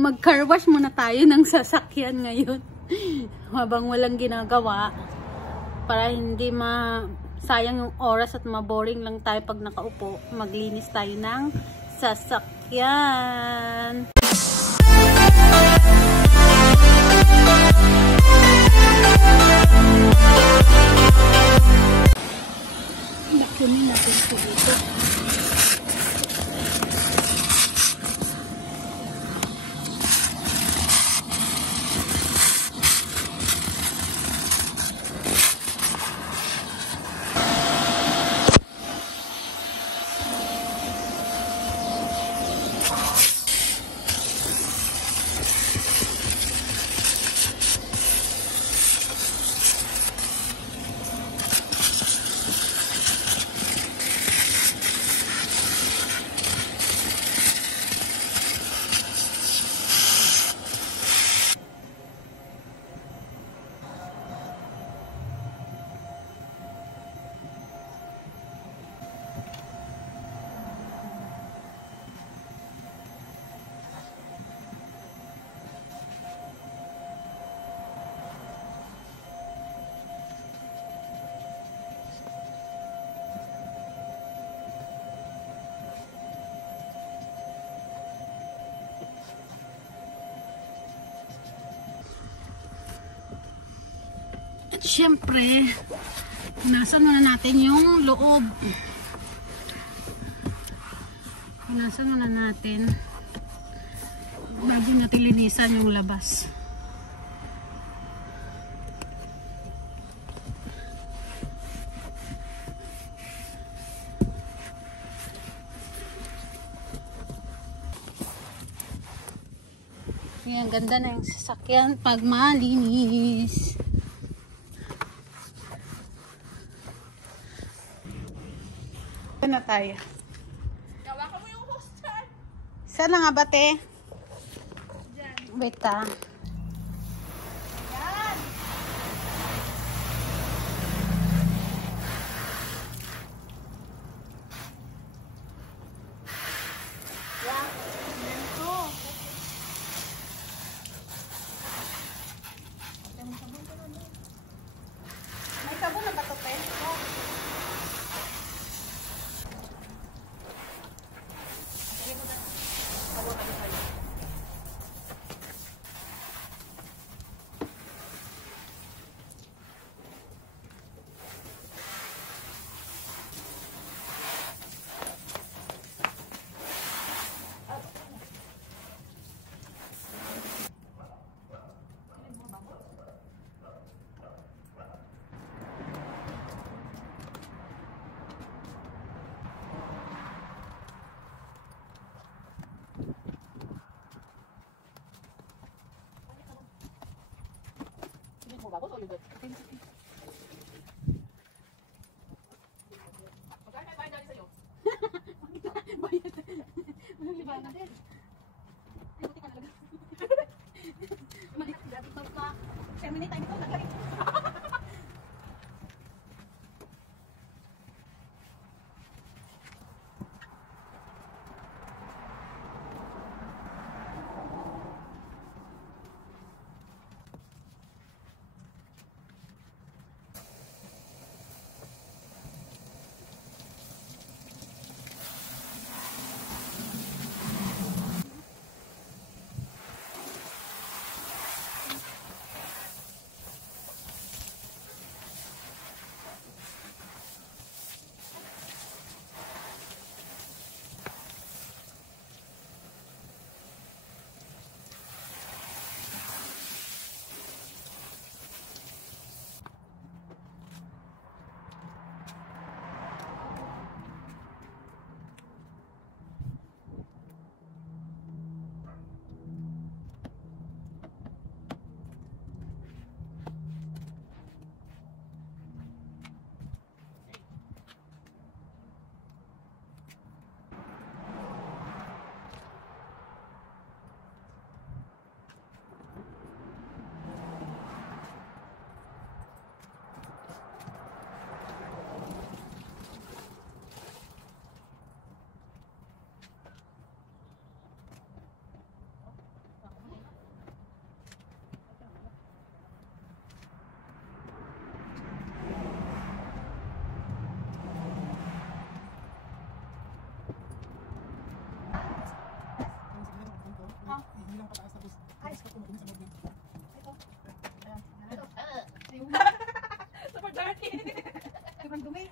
Mag-car wash muna tayo ng sasakyan ngayon. Habang walang ginagawa. Para hindi sayang yung oras at maboring lang tayo pag nakaupo. Maglinis tayo ng sasakyan. Nakunin natin ito dito. At syempre, punasan muna natin yung loob. Punasan muna natin bago natin linisan yung labas. Ang ganda na yung sasakyan pag malinis. Na tayo. Gawa ka mo yung host card. Saan na nga ba, te? Diyan. Wait, ah. Yan. Yan. Ganito. May sabon na ba ito, te? Oh. Bago o yun? Magkano may bayad natin sa'yo? Bayad. Walang libanan din. Ay, buti ka nalaga. Maliit. Terminate tayo dito. Nagaling. Hilang pataas tapos tapos ka tumadun sa mobil. Super dirty. Sobrang dumi.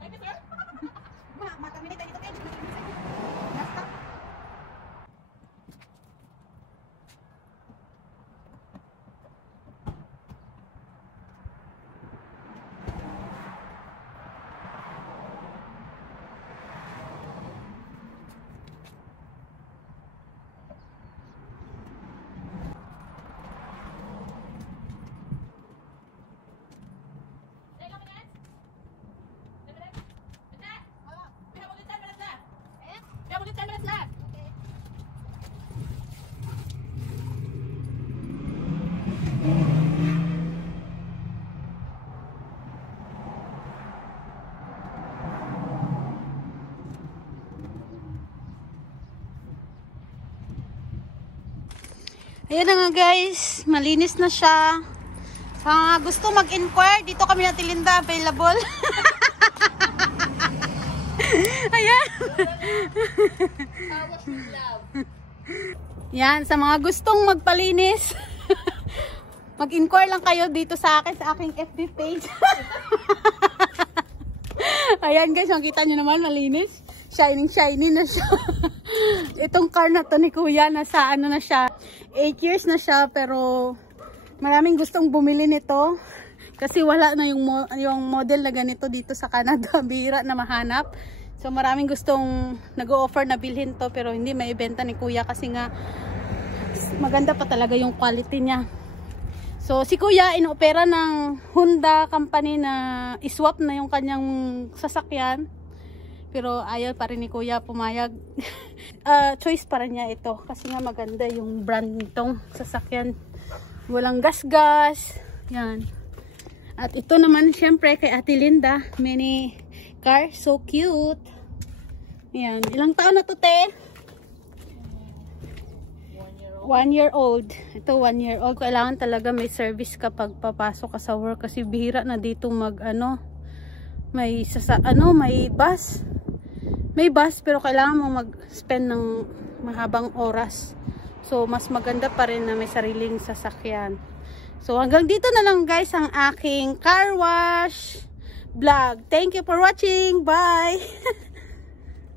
Ay, sir. Mataminit tayo dito, Ken. Basta. Ayan na nga guys, malinis na siya. Sa mga gusto mag-inquire, dito kami na Tilinda available. Ayan. Yan, sa mga gustong magpalinis, mag-inquire lang kayo dito sa akin, sa aking FB page. Ayan guys, makita nyo naman, malinis. Shining, shiny na siya. Itong car na to ni Kuya, nasa ano na siya, 8 years na siya, pero maraming gustong bumili nito. Kasi wala na yung model na ganito dito sa Canada. Bihira na mahanap. So maraming gustong nag-o-offer na bilhin to, pero hindi maibenta ni Kuya kasi nga maganda pa talaga yung quality niya. So si Kuya inoopera ng Honda company na iswap na yung kanyang sasakyan. Pero ayaw pa rin ni Kuya pumayag. Choice pa rin niya ito kasi nga maganda yung brand nitong sasakyan. Walang gas-gas. Yan. At ito naman syempre kay Ate Linda, mini car, so cute. Yan. Ilang taon na to, te? 1 year old. Ito 1 year old. Kailangan talaga may service kapag papasok ka sa work kasi bihira na dito mag may may bus. May bus pero kailangan mo mag-spend ng mahabang oras. So mas maganda pa rin na may sariling sasakyan. So hanggang dito na lang guys ang aking car wash vlog. Thank you for watching. Bye.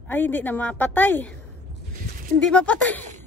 Ay, hindi na mapatay. Hindi mapatay.